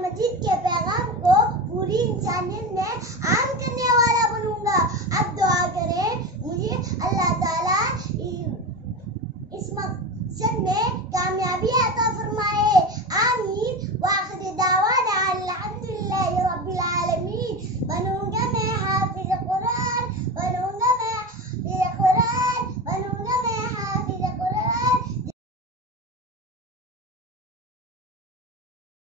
قرآن مجید کے پیغام کو پوری انسانیت میں عام کرنے والا بنوں گا. اب دعا کریں مجھے اللہ تعالیٰ